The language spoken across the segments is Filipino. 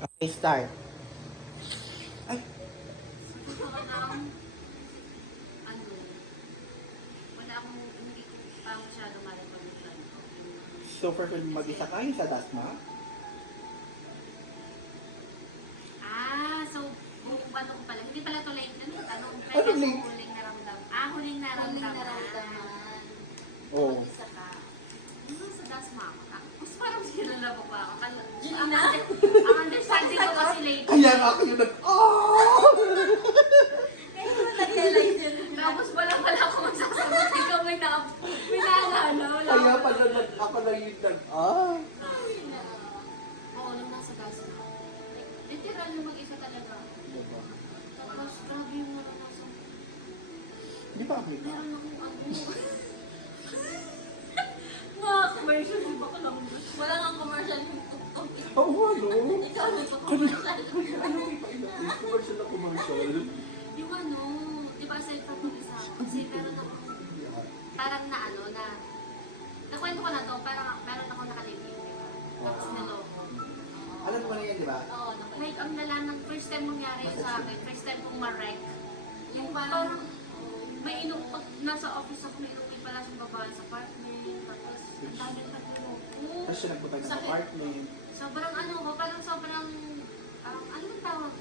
Okay, start. Ay, Parang, ano, wala akong, hindi ko pa masyado malipag-plan ko. super film mag-isa kayo sa Dasma? So, buong ano ko pala, hindi pala to late na tanong, Ano kaya link? ko huling naramdaman. Huling Huling naramdaman. naramdaman. Oo. Mag-isa ka. Ano sa dasma ako? Mas parang sinala pa ba ako? Gina? Ang understanding ko kasi late. Kaya nga ako yung Ngayon mo na-realize yun. Tapos wala ako masasagot. Ikaw may naalala. Wala Kaya ako. pala ako lang yung Oo, nung nasa dasma. Literal yung mag-isa talaga. Diba? Tapos grabe yung naranasan. Di ba kami ba? Meron akong mga commercial, di ba ka lang ba? Wala kang commercial yung tuk-tuk. Oo, ano? Ikaw nagpa-commercial. Ano may pa-ilapis? Commercial na commercial. Yung ano, di ba aside from mag-isa, kasi meron ako, parang na ano, na, nakwento ko na to, parang meron ako nakalibing, di ba? Tapos niloko. Alam mo na yan, di ba? Oo, Like, ang nalaman, first time mangyari yun sa akin, first time kong ma-wreck. yung Parang, parang, may inom, pag nasa office ako, may inumin pala sa babae sa apartment, tapos, ang dami naguloko. Tapos siya nagbutang ng Sakit. apartment. Sobrang ano ko, parang sobrang, ano yung tawag?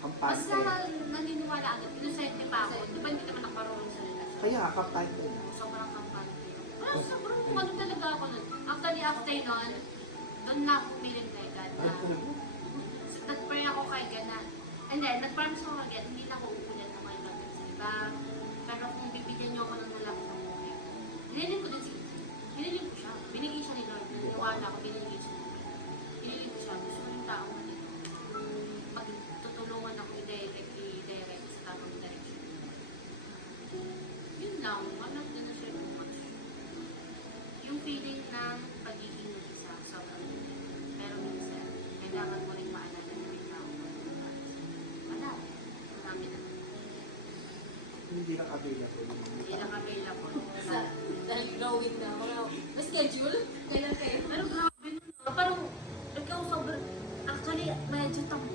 Ang Basta pante. naniniwala agad, inosente pa ako. Di ba hindi naman ako marunong sa relasyon? Kaya, kampante na. Sobrang kampante. Sobrang ano talaga ako nun. Actually, after nun, doon na ako pumiling kay God na, nag-pray ako kay God na, and then, nag-promise ako kay God, hindi na ako uulit na may bagay sa iba. Pero kung bibigyan niyo ako ng malaki ng buhay, hiniling ko din si hiniling ko siya. Binigay siya ni Lord. Naniwala ako, binigay siya ni Lord. Hiniling ko siya. Gusto ko yung tao na dito. Pag tutulungan ako i-direct sa tamang direction. Yun lang. Walang din na share too much. Yung feeling ng pagiging mag-isa, sobrang hirap. Pero minsan, kailangan mo rin maalala na may tao mo. Wala. Marami na. Hindi lang available. Hindi lang available. dahil growing na, mga, may schedule. Kailan kayo? Pero grabe nun. Parang, ikaw sobrang, actually, medyo tampo.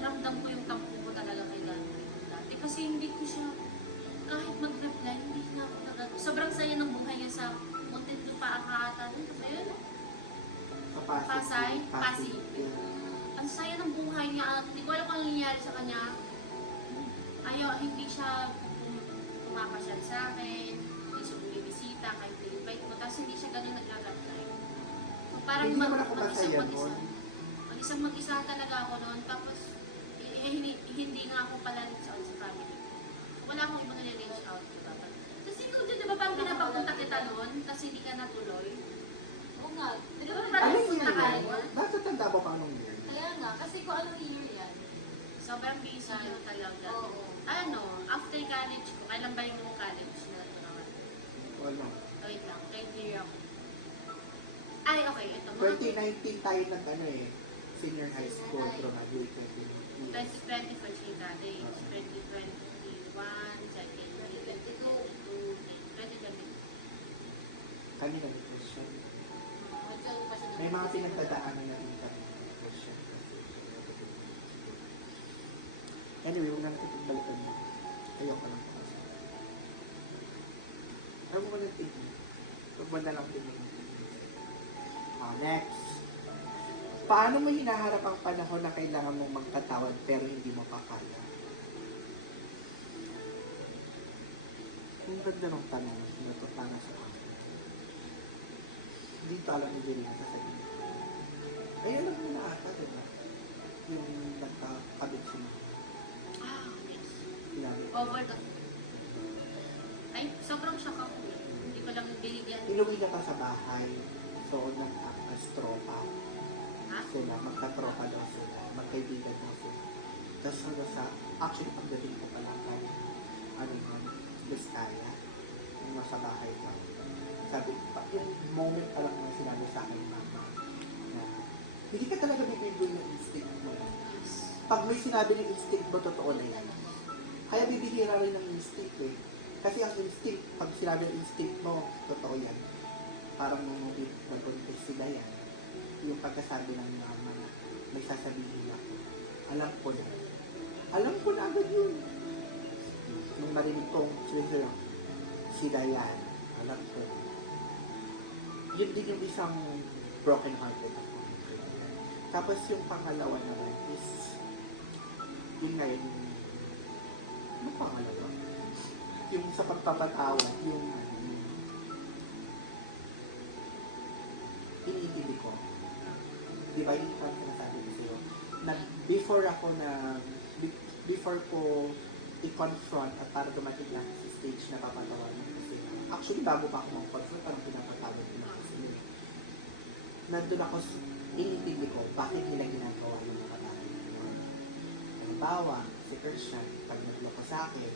Ramdam ko yung tampo ko talaga kay Dante. Dati kasi hindi ko siya, kahit mag-reply, hindi na ako sobrang saya ng buhay niya sa Muntinlupa Akata. Kasi yun, Pasay, Pasig. Ang saya ng buhay niya at hindi ko alam kung ano nangyari sa kanya. Hindi siya pumapasyal sa akin, hindi siya bumibisita, kahit na-invite mo, tapos hindi siya ganun naglagat-like. So, parang Hindi naman ako masaya nun. Mag-isang mag-isa talaga ako noon, tapos hindi nga ako pala reach out sa family. So, wala akong ibang nire-reach out. Diba? Kasi ikaw dyan, diba parang pinapapunta kita noon, tapos hindi ka natuloy. Oo nga. Pero Diba, parang Anong year nakaya yan? mo. Natatanda mo pa anong year? Kaya nga, kasi kung anong year yan. Sobrang busy yun talaga. Oo. After college ko, kailan ba yung college na ito naman? Wala. Wait lang, third year ako. Ay, okay, ito. 2019 tayo ng senior high school, graduate 2019. 2020 first year college, 2021 second year, 2022, 2022. Kanina may question. Magkaroon pa siya ng- May mga pinagdadaanan na rin kami ng question. Anyway, huwag na natin pagbalikan mo. Ayoko lang po kasi. Huwag mo na tignan. Huwag mo na lang tignan. Next. Paano mo hinaharap ang panahon na kailangan mong magpatawad pero hindi mo pa kaya? Ang ganda ng tanong na ito para sa akin. Hindi ito alam ni Jerry sa sasabihin. Ay, alam mo na ata, diba? Yung nagkakabit siya. Yes. Sinabi. Over the... Ay, sobrang shock ako. Hindi ko lang binigyan. Inuwi niya pa sa bahay. So, nagkakastropa Ha? sila. Magkatropa daw sila. Magkaibigan daw sila. Tapos hanggang sa, actually, pagdating ko pa lang kay, Vizcaya, yung nasa bahay pa. Sabi, yung moment pa lang na sinabi sa akin, mama, na hindi ka talaga bibigyan ng instinct mo. Yes. Pag may sinabi ng instinct mo, totoo na yan. Kaya bibihira rin ng instinct eh. Kasi ang instinct, pag sinabi ng instinct mo, totoo yan. Parang nung nabuntis sila yan. Yung pagkasabi ng mama may sasabihin ako. Alam ko na. Alam ko na agad yun. Nung marinig kong si Diane, alam ko. Yun din yung isang broken hearted ako. Tapos yung pangalawa naman is, yun nga yun, ano pangalawa? Yung sa pagpapatawad, yung iniintindi ko. Di ba yung parang sinasabi ko sa'yo? Na before ko i-confront at para dumating lang sa stage na papatawarin ko kasi actually bago pa ako mag-confront parang pinapatawad ko na kasi nandun ako inintindi ko bakit nila ginagawa yung mga tao. Halimbawa, si Christian, pag nagloko sa akin,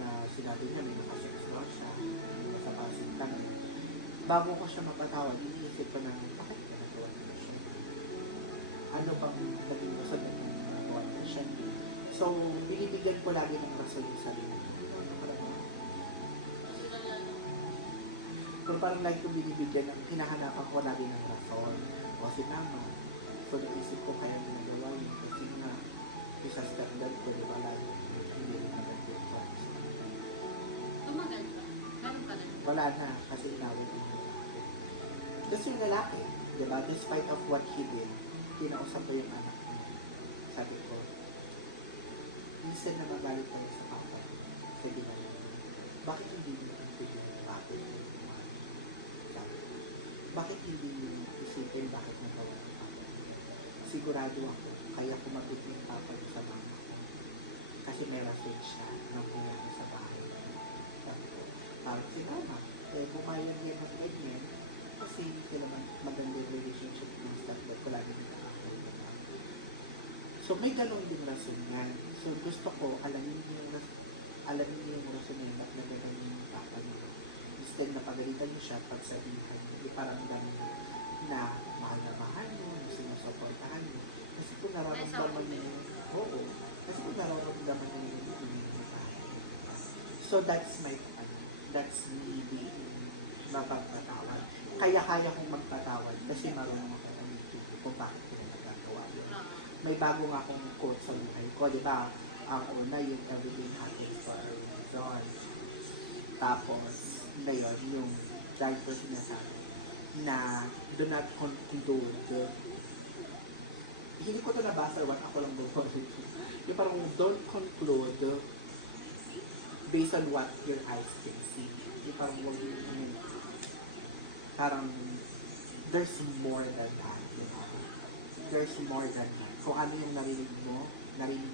na sinabi niya may nakasexual siya, sa pasit lang. Bago ko siya mapatawad, iniisip ko na bakit ginagawa niya siya? Ano bang naging gusto na ginagawa niya siya? So, binibigyan ko lagi ng rason yung sarili. Pero parang lagi kong binibigyan, hinahanapan ko lagi ng rason. O si mama, so naisip ko kaya ginagawa yun kasi nga, isa standard ko, di ba lagi, hindi rin maganda yung class. Tumagal ka? Meron ka na? Wala na, kasi inawin ko. Kasi yung lalaki, di ba, despite of what he did, kinausap ko yung anak niya. Sabi ko, listen na magalit tayo sa papa sa ginagawa. Bakit hindi mo isipin bakit? Sabi ko, bakit hindi mo isipin bakit nagawa ng papa? Sigurado ako, kaya kumapit yung papa sa mama ko. Kasi may rason siya nang pumunta sa bahay. Sabi ko, parang si mama, bumayag yan ng ganyan kasi sila maganda yung relationship ng standard ko lagi nila ako. So may ganun din rason nga. So gusto ko alamin niyo yung rason na yun at nagagano yung papa niyo. Instead na pagalitan niyo siya, pagsabihan niyo, parang dami na mahal na mahal niyo, sinusuportahan niyo. Kasi kung nararamdaman niyo, oo, kasi kung nararamdaman niyo yung bahay. So that's me being mapagpatawad. Kaya kong magpatawad kasi marunong ako kung bakit ko nagagawa yun. May bago nga akong quote sa buhay ko, di ba? Ang una, yung everything happens for a reason. Tapos, ngayon, yung dahil ko sinasabi na do not conclude. Hindi ko ito nabasa, ako lang before. Yung parang don't conclude based on what your eyes can see. Yung parang huwag yung parang there's more than that. There's more than that. Kung ano yung narinig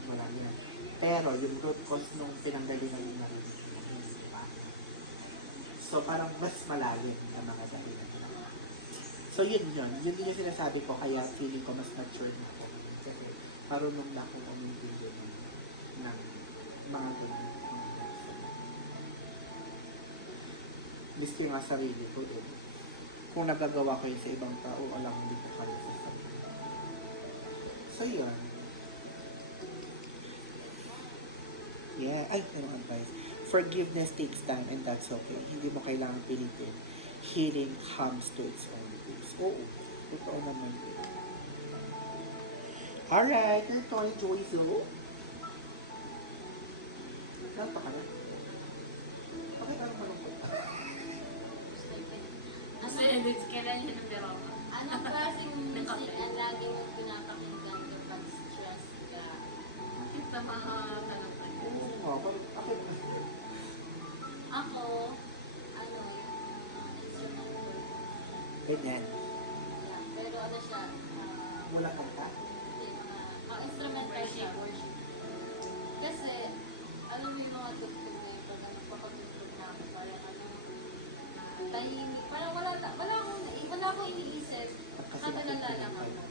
mo lang yan. Pero yung root cause nung pinanggalingan yung narinig mo, hindi pa. So parang mas malalim ang mga dahilan. So yun. Yun din yung sinasabi ko, kaya feeling ko mas mature na ako. Kasi marunong na akong umintindi ng mga ganyan. Miski nga sarili ko din. Kung nagagawa ko yun sa ibang tao, alam hindi ko kaya sa sarili. So yun. Yeah, ano advice? Forgiveness takes time and that's okay. Hindi mo kailangan pilitin. Healing comes to its own pace. Oo, totoo naman yun. Alright, ito ay Joyzo. Nanta ka na? Bakit ano malungkot? Kasi kailan yun ang pero ako. Anong klaseng music ang lagi mong pinapakinggan kapag stress ka? Bakit sa mga tanong pa yun? Oo nga, bakit? Ako, instrumental. Ganyan. Yeah, pero ano siya, Wala kanta? hindi, instrumental siya. Kasi, alam mo yung mga tugtog na yun, pag nagpapatugtog na ako, parang tahimik, parang wala akong iniisip, nakatulala lang ako.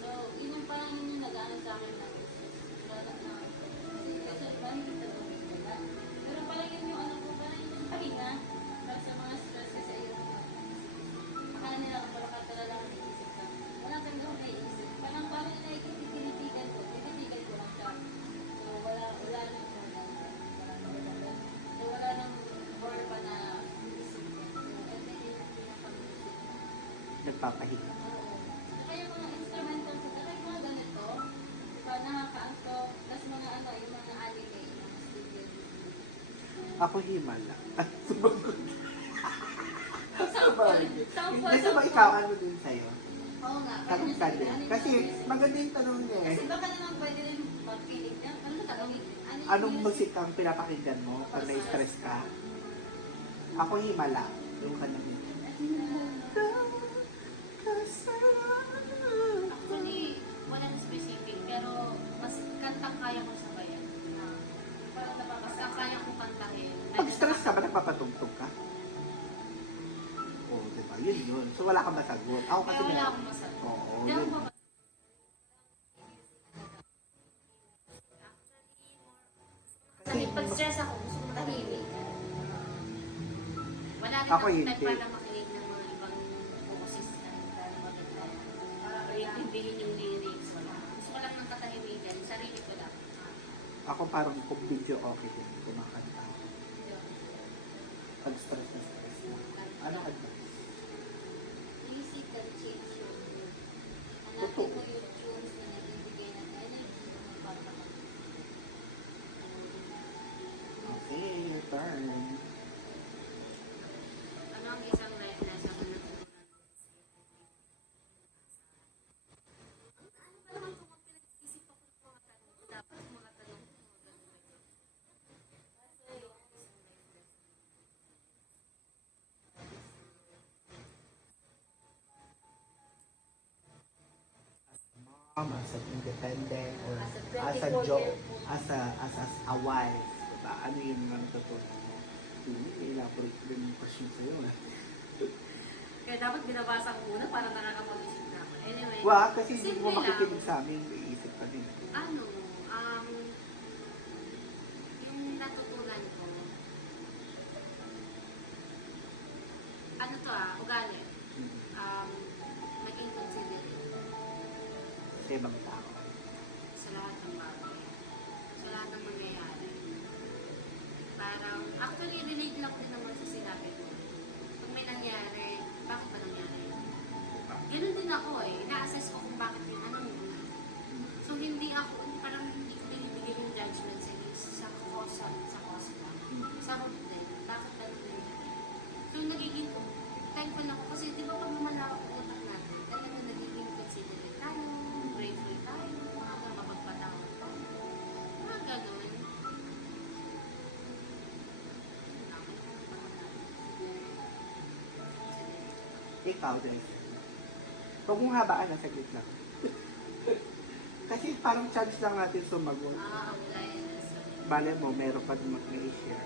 So, yun yung parang yun yung nag-ano sa akin na kasi mahilig na tumigil. Pero parang yun yung ano ko, parang yun yung pahinga para sa mga stress kasi yun. Akala nila ako parang katulala ako naiisip ka. Wala kang ako naiisip. Parang nila tinitigan ko lang siya. So, wala nang so, wala nang more pa na isip ko. So, ito yung pinapag-isip ko. Nagpapahinga. Kaya mga instrumental sa nakakaantok. Tapos mga ano, yung mga anime, mga studio. Ako himala. Sample. Sample. Gusto ba ikaw ano din sa'yo? Oo nga. Tanong ka din. Kasi maganda yung tanong niya eh. Kasi baka naman pwede rin magpilig niya. Ano na tanongin? Anong musik ang pinapakinggan mo pag na-stress ka? Ako himala. Yung kanyang Actually, walang specific, pero mas kantang kaya ko sabayan. Parang Basta napapasa. kaya ko kantahin. Pag stress ka ba, nagpapatugtog ka? Oo, diba? Yun. So wala kang masagot. Ako kasi Kaya wala meron. akong masagot. Oo, Hindi yun. ako ba? Kasi pag stress ako, gusto ko tahimik. Wala rin Ako ako hindi. type para makinig ng mga ibang boses na maganda. Para intindihin yung lyrics. Wala. Gusto ko lang ng katahimikan. Sarili ko lang. Ako parang kung video okay din. Kumakanta. Pag stress na. Anong advice? Music can change your mood. Hanapin Totoo. mo yung tunes na nagbibigay ng energy mo para makapag- Okay, your turn. Ano ang isang life lesson na natutunan mo? Ano ba naman kung pinag-isip ako ng mga tanong? Dapat mga tanong ko, mga ganun ba yun? Mom, as an independent, or As a as a 24 job, year old. as a wife, diba? Ano yung mga natutunan mo? I-elaborate ko din yung question sa'yo. Kaya dapat binabasa ko muna para nakakapag-isip na ako. Anyway, Wag, kasi hindi simple mo makikinig lang. sa amin, iisip ka din. Ano, yung natutunan ko, ano to ugali. Naging considerate Sa ibang tao. sa lahat ng bagay, sa lahat ng mangyayari. Parang, actually, relate lang din naman sa sinabi ko. Pag may nangyari, bakit ba nangyari? Ganun din ako ina-assess ko kung bakit yung ano nangyari. So, hindi ako, parang hindi ko binibigay yung judgment sa cause lang. Sa root din, bakit ba nangyari? So, nagiging thankful ako kasi di ba pag lumala ang utak natin, talagang nagiging considerate tayo, grateful tayo, mga mapagpatawad tayo. Mga ganun. Ikaw, Des. Huwag mong habaan na saglit lang. Kasi parang chance lang natin sumagot. Wala yun. Bale mo, meron pa din mag-share.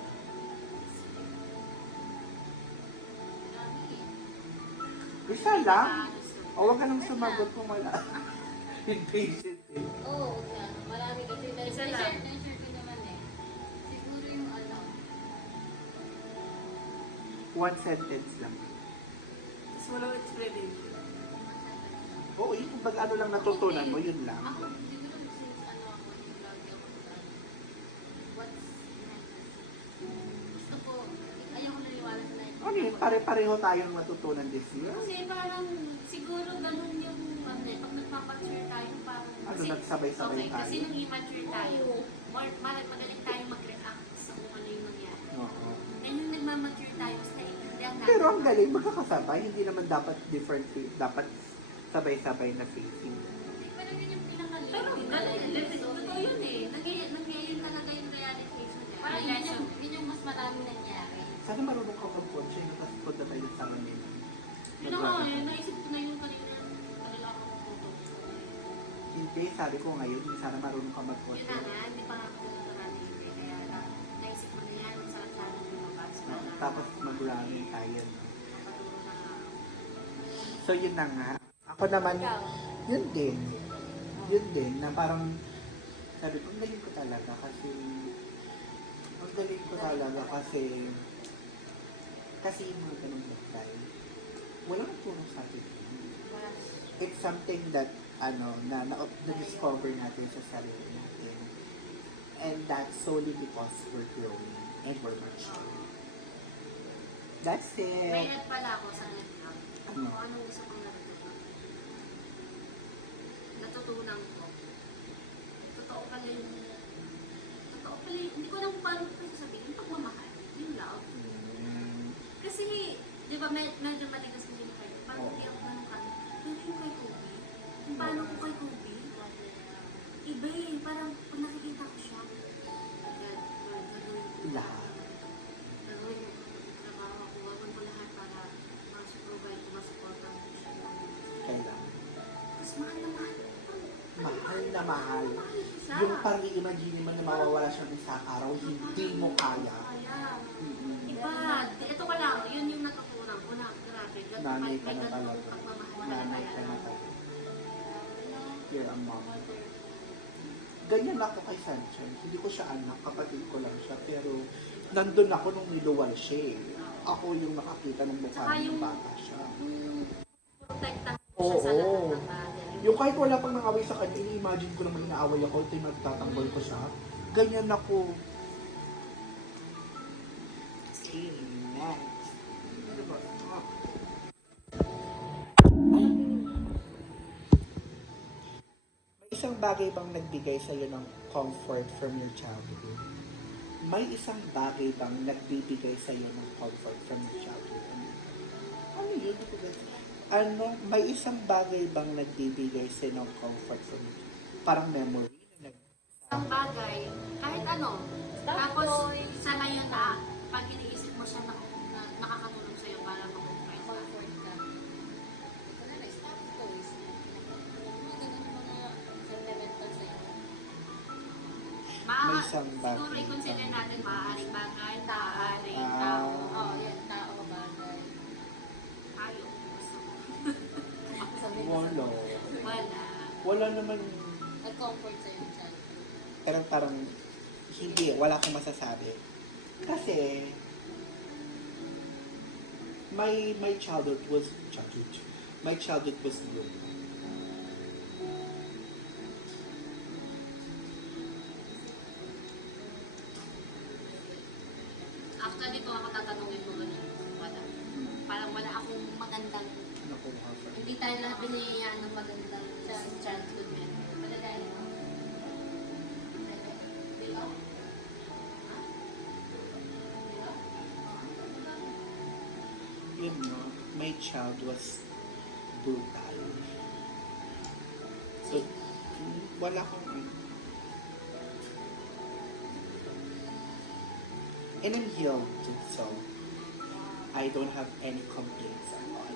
Isa lang? O huwag ka nang sumagot kung wala. Impatient eh. Oo, yan. Marami kasi. Isa lang. Na-share ko naman eh. Siguro yung ano. One sentence lang. Tapos walang explanation. Oo, yung kumbaga ano lang natutunan mo, yun lang. Ako, siguro since ano ako, yung lagi ako what's next? Gusto ko, ayoko naniwala sa life. Ano yun, pare-pareho tayong matutunan this year. Kasi parang siguro ganun yung pag nagpapature tayo parang Ano, nagsabay-sabay okay, tayo. kasi nung immature tayo, more magaling tayo mag-react sa kung ano yung nangyari. Oo. Then yung nagmamature tayo, mas naiintindihan natin. Pero ang galing, magkakasabay. Hindi naman dapat different, dapat sabay-sabay na facing. Pero yun yung pinaka-lead. Pero ganun, totoo yun nangyayun talaga yung realization niya. Parang yun yung mas marami nangyari. Sana marunong ka mag-coach, kasi punta tayo sa amin. Yun na nga naisip ko na yung kanina ako magtututo. Hindi, sabi ko ngayon, sana marunong ka mag-coach. Yun na nga, hindi pa nga ako tututunan hindi. Kaya lang, naisip ko na yan, saan lumabas. Tapos mag-running tayo. No? Matulog na nga. So yun na nga. Ako naman, Ikaw. yun din. Yun din, na parang, sabi ko, ang galing ko talaga kasi, kasi yung mga ganun bagay, walang tulong sa atin. It's something that, na-discover natin sa sarili natin. And that's solely because we're growing and we're maturing. That's May it. add pala ako sa network. Ano? Kung anong gusto kong natutunan. Natutunan ko. talaga yung totoo pala, hindi ko alam paano ko sasabihin, yung pagmamahal, yung love. Kasi, di ba, medyo matigas na yung kayo. Parang hindi ako ganun ka. Pero yung kay Kobe, yung paano ko kay Kobe, iba eh, parang pag nakikita ko siya, gagawin ko Lahat. gagawin ko trabaho ko, gagawin ko lahat para mas-provide ko, mas-supportan ko siya. Kailangan. Tapos mahal na mahal. Mahal na mahal. Mahal siya. Yung parang i-imagine mo na mawawala siyang isang araw, hindi mo kaya. Kaya. Mm-mm. Iba, ito ko lang, yun yung natutunan ko na, grabe, Nanay ka may na ganun talaga. pagmamahal Nanay kaya ka na lang. talaga. You're a mom. Ganyan ako kay Sanchez. Hindi ko siya anak, kapatid ko lang siya. Pero nandun ako nung niluwal siya eh. Ako yung nakakita ng mukha Tsaka ng yung- bata siya. Protektahan ko Oo. siya sa lahat ng bagay. Yung kahit wala pang nangaway sa kanya, ini-imagine ko naman inaaway ako, ito yung nagtatanggol ko siya. Ganyan ako. Amen. Diba? May isang bagay bang nagbigay sa iyo ng comfort from your childhood? May isang bagay bang nagbibigay sa iyo ng comfort from your childhood? Ano yun? Hindi ko gets. Ano, may isang bagay bang nagbibigay sa iyo ng comfort from your childhood? Parang memory na Ang bagay, kahit ano, tapos sa ngayon na, pag iniisip mo siya na nakakatulong sa'yo para mag-comfort ka. Comfort ka. Ito na na, stop toys. Mga ganun mga sentimental sa'yo. May isang bagay. Siguro i-consider natin maaaring bagay, maaaring Ah. tao. Oo, yan, tao, bagay. Ayaw, gusto ko. Sabihin mo Wala. Wala. Wala naman. nag-comfort sa'yo yung child. Parang hindi, wala akong masasabi. Kasi my childhood was good. After nito ako tatanungin mo ganun. Wala. Parang wala akong magandang, Nakuha ko. hindi tayo lahat binayayaan ng magandang childhood memory. Palagay mo. Diba? Ha? Diba? Yun no, my child was brutal. So, wala akong and I'm healed, so I don't have any complaints at all.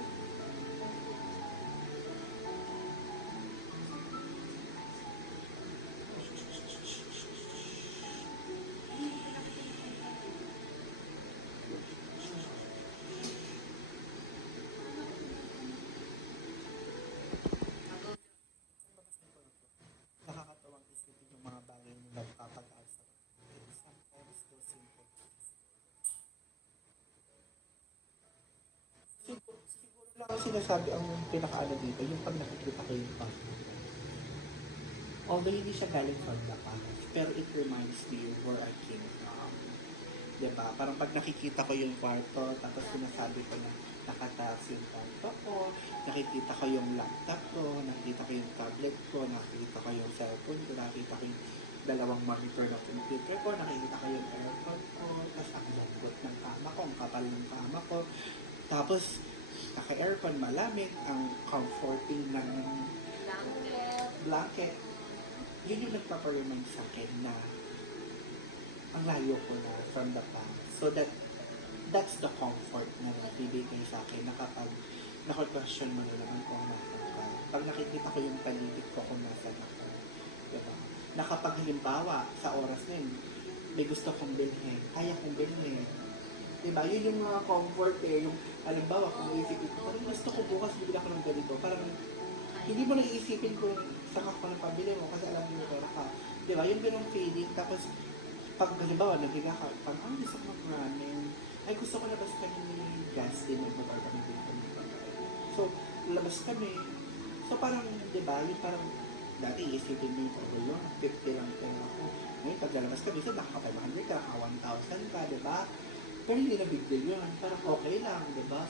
Nakakatawang isipin yung mga bagay na nagpapag-asa. Sometimes those simple things. Siguro lang ang sinasabi ang pinakaano dito, yung pag nakikita ko yung partner. Although hindi siya galing from the past, pero it reminds me where I came from. Diba? Parang pag nakikita ko yung kwarto, tapos sinasabi ko na nakataas yung kwarto ko, nakikita ko yung laptop ko, nakikita ko yung tablet ko, nakikita ko yung cellphone ko, nakikita ko yung dalawang monitor ng computer ko, nakikita ko yung aircon ko, tapos ang lambot ng kama ko, ang kapal ng kama ko, tapos naka-aircon malamig, ang comforting ng blanket. Yun yung nagpaparemind sa akin na ang layo ko na from the past. So that's the comfort na nagbibigay sa akin na kapag naka-question mo na naman kung nasan ka. Pag nakikita ko yung paligid ko kung nasan ako. Diba? Na kapag halimbawa sa oras na yun, may gusto kong bilhin, kaya kong bilhin. Diba? Yun yung mga comfort eh. Yung halimbawa kung iisipin ko, parang gusto ko bukas bibili ako ng ganito. Parang hindi mo naiisipin kung saan ka ng pabili mo kasi alam mo yung pera ka. Diba? Yung ganong feeling. Tapos pag halimbawa naghiga ka, parang gusto ko mag-ramen. Ay gusto ko labas kami ni Justin mag-order kami dito. So, labas kami. So parang, diba? Yung parang dati iisipin mo yung order yun, 50 lang pera ko. Ngayon pag lalabas kami, so nakaka-500 ka, naka-1,000 ka, diba? Pero hindi na big deal yun. Parang okay lang, diba?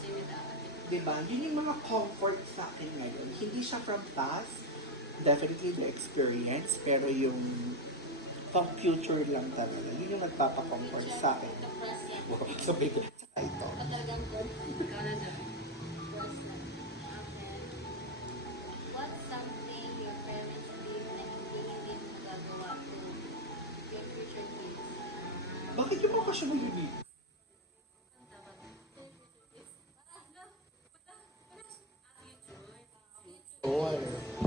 Diba? Yun yung mga comfort sa akin ngayon. Hindi siya from past, definitely the experience, pero yung pang future lang talaga. Yun yung nagpapacomfort sa akin. Depressed yan. Wow, sabi ko, saka ito. Talagang good. Ikaw na dyan. Depressed na. Okay. What's something your parents did na hindi mo magagawa to your future kids? Bakit yung mga kasya mo yun? Oo.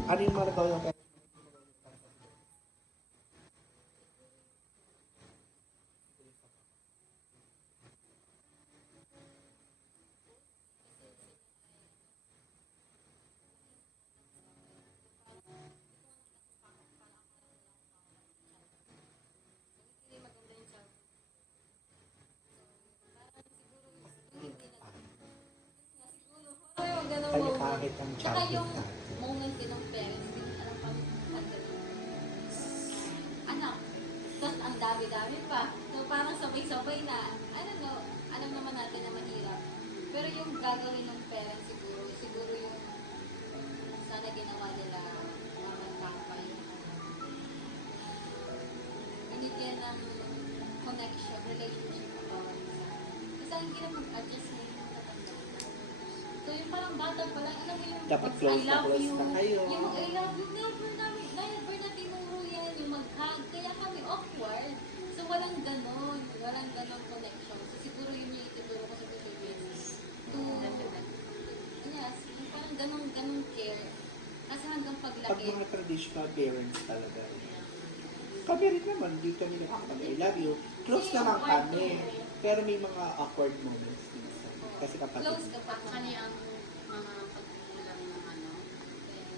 Ano yung mga nagawa ng parents? Hindi maganda yung child. Parang yung ganun Kaya moment. kahit ang Tsaka childhood yung na. moment din ng parents, hindi nila alam kami pagdating. Anak, tapos ang dami-dami pa. So parang sabay-sabay na, I don't know, alam naman natin na mahirap. Pero yung gagawin ng parents siguro yung sana ginawa nila mama and papa yung binigyan ng connection, relationship ng bawat isa. Kasi ang hirap mag-adjust na yung matanda na. So yung parang bata pa lang, alam mo yung Dapat I close na love close you, na kayo. yung I love you, never na tinuro yan, yung mag-hug, kaya kami awkward. So walang ganon connection. So siguro yun yung ituturo ko sa Pilipinas. Yes, yung parang ganong care. Kasi hanggang Pag paglaki, mga traditional parents talaga. Kami rin naman, di kami nakakapag I love you. Close naman kami. Pero may mga awkward moments minsan. Kasi kapatid. close ka pa. Actually, ang mga pagkukulang ng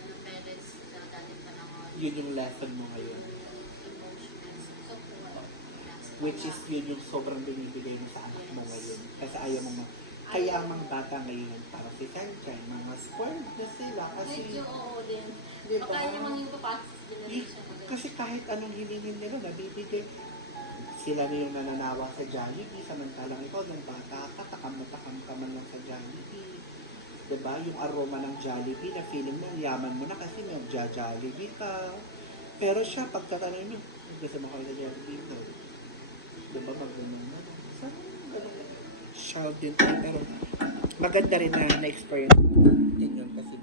ng parents sa dating panahon, Yun yung lesson mo ngayon. emotional support, Which is yun yung sobrang binibigay mo sa anak mo ngayon. Kasi ayaw mo kaya ang mga bata ngayon, para si Sunshine, mga spoiled na sila. Kasi, Medyo oo din. di ba? Baka yung mga yung papasok sa generation na ganun. Kasi kahit anong hilingin nila, nabibigay. Sila na yung nananawa sa Jollibee, samantalang ikaw ng bata ka, takam na takam ka man lang sa Jollibee. Diba? Yung aroma ng Jollibee na feeling mo, yaman mo na kasi nagja-Jollibee ka. Pero siya, pagtatanong nyo, gusto mo kayo sa Jollibee? No. Diba? Magganong na. Sana ganun. Child din tayo, pero maganda rin na na-experience din yun kasi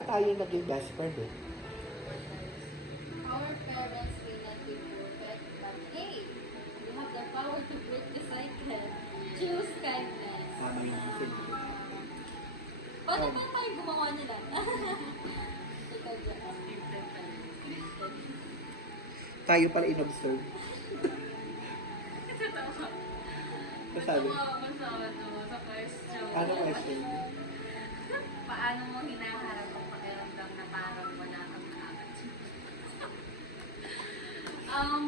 tayo naging best friend eh. Our parents may not be perfect, but hey, you have the power to break the cycle. Choose kindness. Tama yung sinabi. Paano pa tayo gumawa nila? Ikaw dyan. Tayo pala in-observe. Masabi. sa question. Ano question? Paano mo hinaharap ang pakiramdam na parang wala kang kaagad? Parang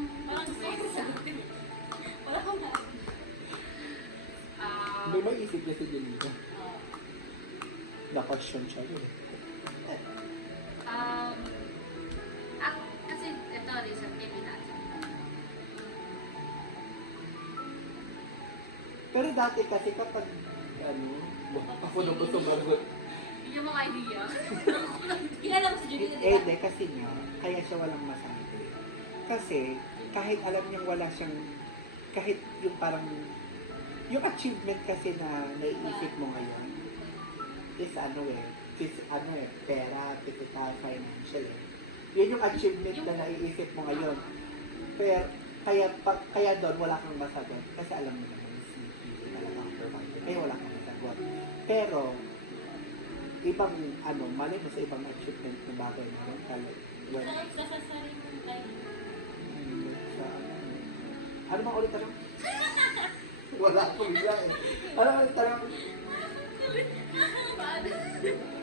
wait lang. Wala akong na. May maisip niya si Jelina. Na-question siya yun. Ako, kasi ito, recently, binasa. Pero dati kasi kapag ako na ba sumagot? Hindi mo idea. Kilala mo si Julie na Eh, diba? hindi, kasi nga, kaya siya walang masabi. Kasi, kahit alam niyang wala siyang, kahit yung parang, yung achievement kasi na naiisip mo ngayon, is pera, physical, financial eh. Yun yung achievement na naiisip mo ngayon. Pero, kaya doon wala kang masagot. Kasi alam mo naman, hindi talaga ang provider. Kaya wala kang masagot. Pero, ibang, mali mo sa ibang achievement na bagay na rin talaga. Well, Sa sariling time. ano bang ulit tanong? Wala akong bigla eh. Ano ulit tanong?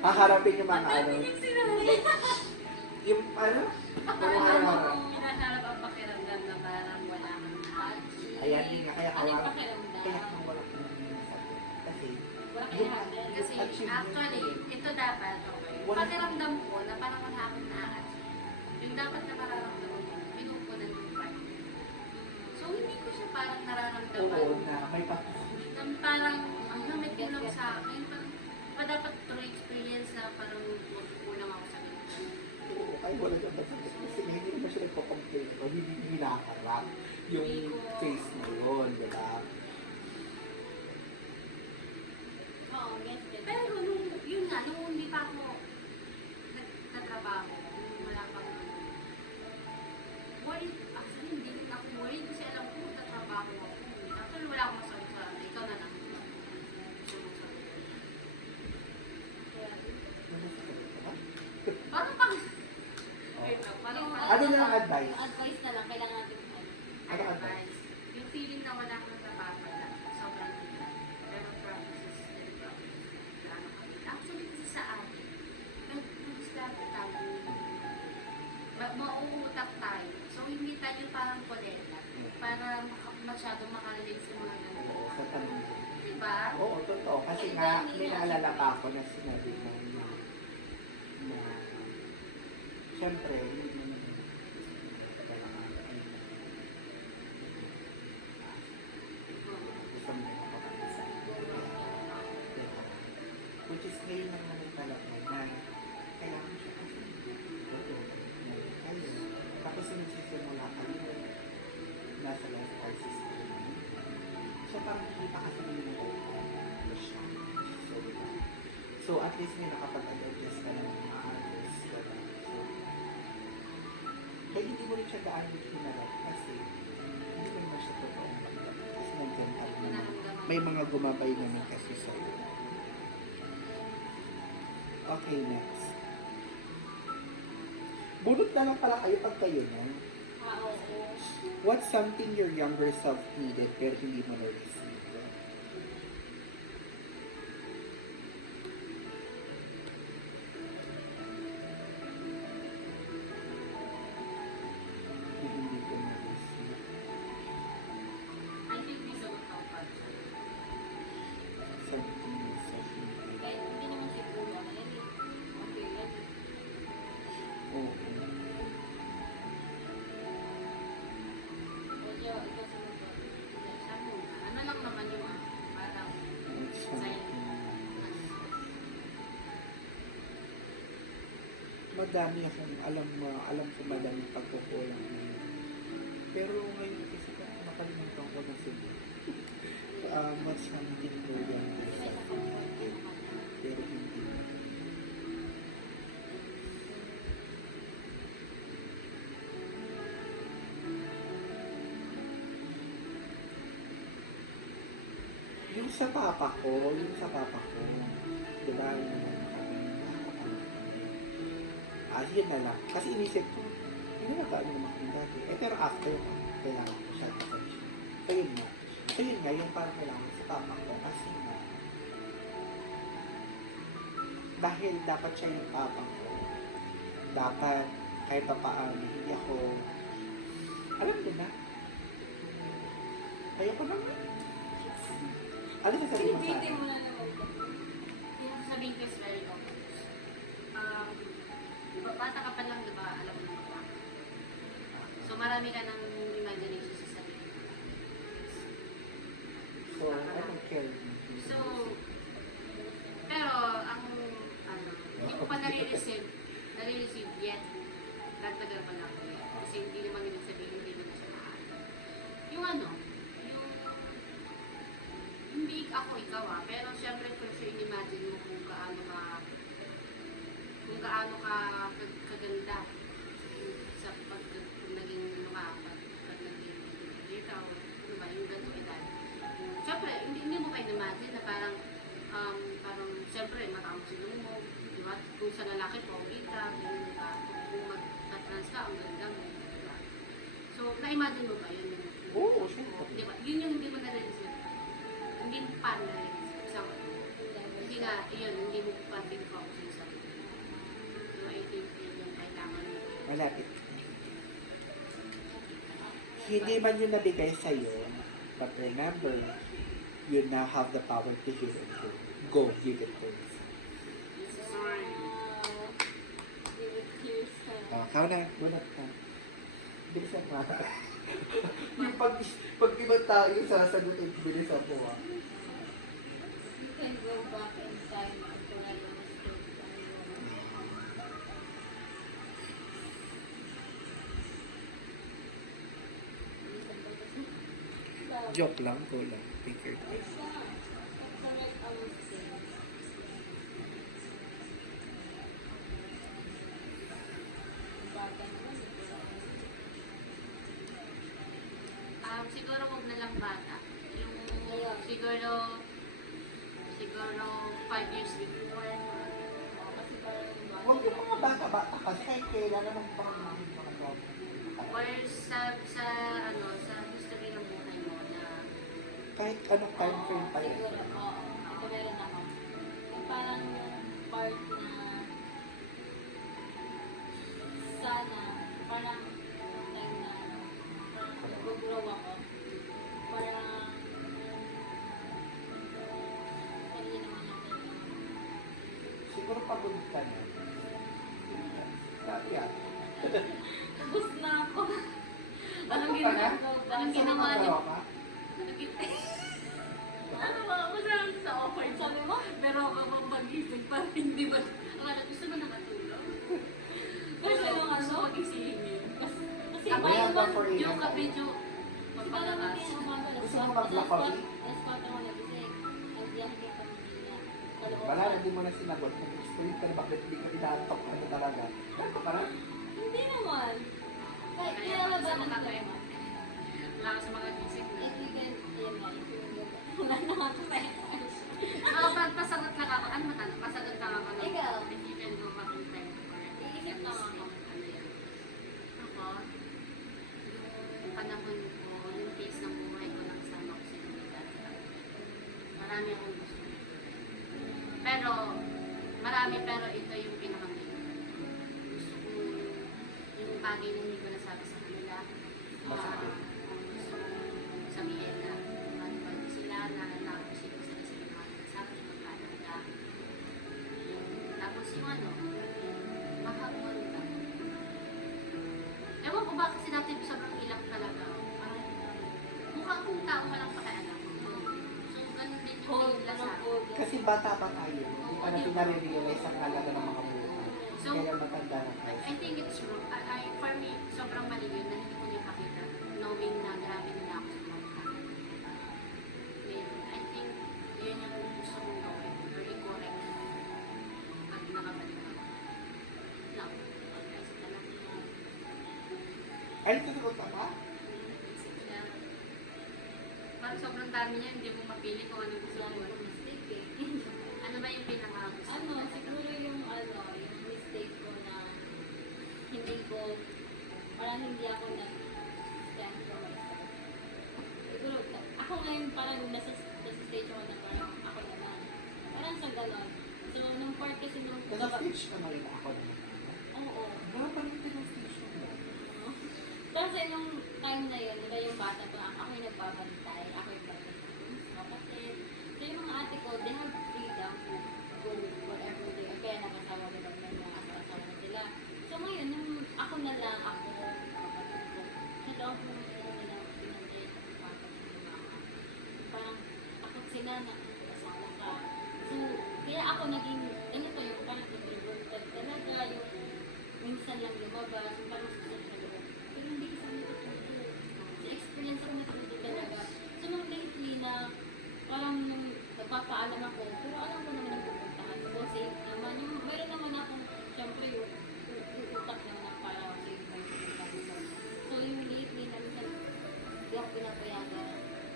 Haharapin yung mga yung Paano mo hinaharap ang pakiramdam na parang wala kang kaagad? Ayan yun nga, kaya Ano yung kaya pakiramdam? wala kang masagot. Kasi, Wala kang handle. Kasi actually, ito dapat, pakiramdam ko na parang wala akong na-achieve. Yung dapat na mararamdaman ko, pinupunan yung partner. So, hindi ko siya parang nararamdaman. oo na, may Parang, ang namit ko lang sa akin, parang dapat through experience na parang kulang ay wala ka masakit. Kasi hindi naman siya nagko-complain o hindi hinaharap yung face na yun, di ba? Oo, yes, yes. Pero yun nga, nung hindi pa ako nagtatrabaho, nung wala pang worried, actually hindi rin ako worried kasi alam ko magtatrabaho ako. Actually wala akong masabi sa ikaw na lang. Gusto mo sabi. Kaya, Masakit ka ba? Parang pang... Wait, parang Ano na ang advice? Advice na lang, kailangan natin Ano advice? Yung feeling na wala akong trabaho na sobrang ganda. Pero promises and promises na ano kami. Actually, kasi sa akin, nag-start tayo. Mauutak tayo. So, hindi tayo parang koleta. Para masyadong makarelate sa mga ganun. Oo, sa tanong. Diba? Oo, totoo. Kasi nga, may naalala pa ako na sinabi mo na syempre, hindi mo naman kailangan gusto mo makapag-isa. Which is ngayon lang naman talaga na kailangan siya kasi kayo. Tapos yung nagsisimula kayo, nasa life crisis kayo. So parang hindi pa kasi nyo siya. So at least may nakapag-adjust ka ng mga others. So, kaya hindi mo rin siya gaano hinarap kasi hindi mo naman siya totoo. Kasi nandiyan ka naman. May mga gumabay naman kasi sa'yo. Okay, next. Bunot na lang pala kayo pag kayo na. oo. What's something your younger self needed pero hindi mo na-receive? Yung hindi ko na-receive. I think this will help us. Something your self needed. Kahit hindi naman siguro, ano yan eh. Okay, yan eh. Oo. Medyo, ikaw sunod ba? Sabi mo, ano lang naman yung parang It's something. Madami akong alam ko madaming pagkukulang ngayon. Pero ngayon kasi nakalimutan ko na sila. What's something ko yan? May sa comfort din naman. Pero hindi. Yung sa papa ko, di ba, yun na lang. Kasi inisip ko, yun na gaano naman kung dati. Pero after, kailangan ko siya kasi siya. So yun nga. So yun nga, yung parang kailangan sa papa ko kasi nga, dahil dapat siya yung papa ko, dapat kahit pa paano, hindi ako, alam mo na, ayoko naman. Ano sasabihin mo sa Pinipitin akin? mo na naman. Yung sabihin ko is very obvious. Bata ka pa lang, di ba, alam mo na ba? So, marami ka ng imagination sa sarili mo. So, I don't care. So, pero, hindi ko pa nare-receive yet. Nagtagal pa lang ako yet. Kasi hindi naman ibig sabihin, hindi mo na siya mahal. Yung hindi ako ikaw pero syempre for sure in-imagine mo kung gaano ka kaganda sa pag naging pag naging ikaw, ano ba, yung gantong edad. Syempre, hindi mo kayo imagine na parang syempre, matang silong mo, di ba? Kung sa lalaki, pogi ka, yun, di ba? Kung mag-trans ka, ang ganda mo, di ba? So, na-imagine mo ba yun? Oo, syempre. Di ba? Yun yung hindi mo na-realize. Hindi mo pa na-realize. So, hindi nga, yun, hindi mo pa tin-focus sa sarili. So, I think yun yung kailangan mo. Malapit. Hindi man yun nabigay sa'yo, but remember, you now have the power to give it to. Go, give it to. Sorry. Give it yourself. Kau na, bunot ka. Bilisan ka. Yung pag ibang tao yung sasagutin, bilisan mo You can go back in time at kung ano mistake ang Joke lang, go lang. Take your Ay, time. siya. Correct ang mistake. Bata naman, ito lang. Siguro wag na lang bata. Yung Ayun. siguro 5 years before. Oo, kasi parang yung bata. Huwag yung mga bata-bata kasi kahit kailan naman pa mga bata. Or sa history ng buhay mo na Kahit anong time frame pa yan. Siguro, oo. Ito meron ako. Yung parang part na sana, parang time na parang nag-grow ako. Parang ano yun naman yung time. Siguro pagod ka na. Yeah. Ubus na ako. anong Ano ka na? anong ginawa niyo? Ano ka? Ano ba? Masarap sa offer. Sabi mo? Pero ako pang mag-isip pa hindi ba? Akala gusto mo nakatulog? Kasi yung ano? Gusto mag-isingin. Kasi Ako Kaya yung ba for yung ina? kabidyo Kasi parang magpalakas. hindi naman ako. Gusto mo mag-block coffee? Yes, patang ako nagising. Ang diyan kay pamilya. Kalooban. Wala, hindi mo na sinagot. Nag-explain ka na bakit hindi ka tinatok. Ano talaga? Ano ka na? Hindi naman. Kahit Kaya kilala ba sa naman? nakakaya. Wala ka sa mga gising na. If we can, ayan nga, if we can, wala na nga kami. Pasagot lang ako. Ano matanong? Pasagot lang ako. ng- Ikaw. If you can go back in time for Iisip lang ako. ano yan. Ako, yung panahon ko, yung phase ng buhay ko nang sama ko sa Lilitan. Marami akong gusto. Pero ito yung pinakamain. Gusto ko yung bagay na hindi ko nasabi sa kanila. Masakit. Gusto ko sabihin na mahal ko sila, na na-appreciate ko sila sa ginawa nila sa akin, magkalaga. Tapos yung mahapon ka. Ewan ko ba kasi dati sobrang ilap talaga. Parang mukha akong tao walang pakialam. So, ganun din yung Hold, tingin sa akin. hold. Kasi bata pa tayo. Hindi pa natin nare-realize ang halaga ng mga buhay. So, Kaya matanda na tayo. I think it's wrong. For me, sobrang mali yun na hindi ko niya pakita. Knowing na grabe nila ako sa mga tao. I think yun yung gusto kong gawin or i-correct pag nakabalik ako. Lang. Pag-isip na lang yung Ay, tutugot ka pa? isip na. Parang sobrang dami niya, hindi mo mapili kung anong gusto Wala mo. akong mistake eh. Ano ba yung pinaka-gusto Ano, mo? siguro yung yung mistake ko na hindi ko, parang hindi ako nag-stand for myself. Siguro, ako ngayon parang nasa stage ako na parang ako naman. Parang sa ganon. So, nung part kasi nung, Nasa stage ka na rin ako naman. oo. Wala pa rin ng stage mo. Kasi nung time na yun, diba yung bata ko, ako yung nagbabantay, ako yung nagbabantay sa kapatid. So yung mga ate ko, they have freedom to go whatever they are. Kaya nakasawa diba may mga asawa na sila. So ngayon, nung ako na lang, ako, kapatid ko, sa loob ng nila, binantay ko ng papa ko ng mama. Parang, takot sila na, kasala ka. So, kaya ako naging, ganito yung parang introverted talaga, yung minsan lang lumabas, yung parang susunod na lumabas. Pero hindi kasi natututo. Sa experience ako natututo talaga. So nung lately na parang nung nagpapaalam ako, pero alam ko naman ang pupuntahan. So safe naman. Yung meron naman akong, syempre yung utak naman na para safe by pupuntahan. So yung lately na minsan hindi ako pinapayagan.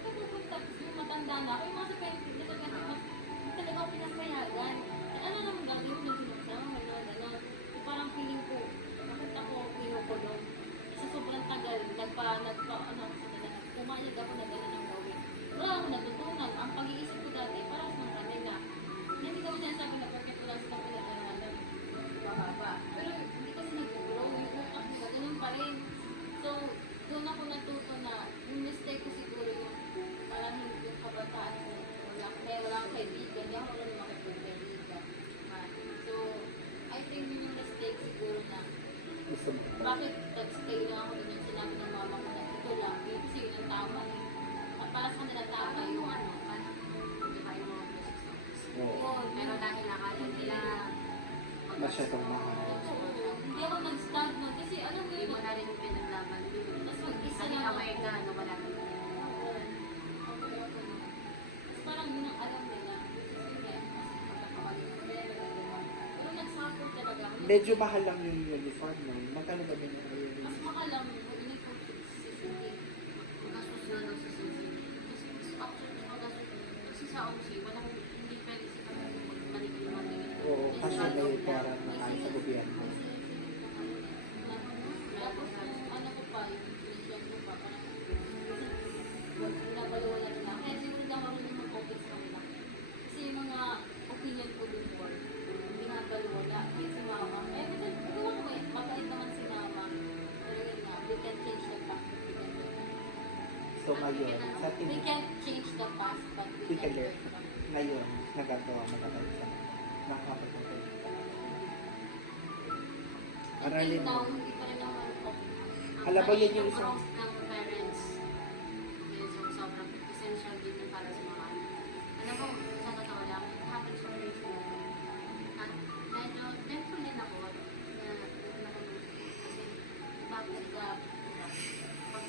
Pupunta, yung matanda na ako, yung mga sa 20, nasa 20, hindi talaga ako pinapayagan. Ano naman gagawin mo nung sinasama, gano'n. Parang feeling ko, bakit ako pinukulong? Sa sobrang tagal, ano ako sa talaga, pumayag ako na gano'n ang gawin. Wala ako natutunan. Ang pag-iisip ko dati, parang sa kanila. Hindi ko sinasabi na perfect ko lang silang pinag-aralan. Bababa. Pero hindi kasi nag-grow. Yung utak nila, ganun pa rin. So, doon ako natuto na, yung mistake ko siguro yung, parang yung kabataan ko, wala akong kaibigan, hindi ako rin makipagkaibigan. So, I think yun yung mistake siguro na, Gusto mo. bakit nag-stay lang ako dun yung sinabi ng mama ko na ito lang, yun kasi yun ang tama eh. At para sa kanila tama Parang yung parang, di ba yung mga blessings stories. Oo. yun. Pero dahil nakala nila, Masyadong mahal. Oo, hindi ako nag-stand nun kasi alam mo hindi yun, mo na rin pinaglaban. tas mag-isa Kasi lang aware ka na wala na Oo. parang yun ang alam nila. Which is yun eh, kasi magkakamali ko kaya nagagawa. Pero nag-suffer talaga ako. Medyo mahal lang yung uniform mo. Magkano ba yun yung Mas uniform? mahal lang yung uniform sa CCTV. Magastos na lang sa CCTV. Kasi actually, mas magastos. Kasi sa OC, walang, hindi pwede sa kami magmanig-manig. Oo, kasi may pera na kain sa gobyerno. May sinisingil ko kami. Tapos yung ano ko pa, yung tuition ko pa, parang pinapaliwala nila. Kaya siguro daw marunong mag-open sa kanila. Kasi yung mga opinion ko before, pinapaliwala. Kahit si mama. Eh, kasi magawa ko eh. Mabait naman si mama. Pero yun nga, we can change the past. So ngayon, sa We tingin can't change the past, but We we can can learn. learn from it. ngayon, nagagawa mo na tayo sa nakakapagpapay. Aralin Until mo. now, hindi pa rin ako okay. Alam mo, yan yung isang... Ang ng parents, medyo sobrang essential din yun para sa mga anak. Alam mo, sa totoo lang, it happens for me too. At medyo thankful din ako na nakulong. Kasi bago sila, pag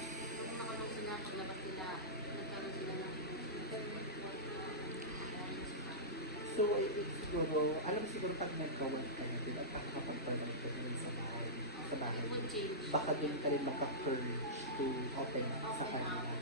nakulong sila, paglabas nila, nagkaroon sila ng So, siguro, alam siguro pag nagkawan ka na din at nakakapagpapay ka rin sa bahay. Sa bahay. it would change. Baka din ka rin maka-courage to open up sa Open kanila. up.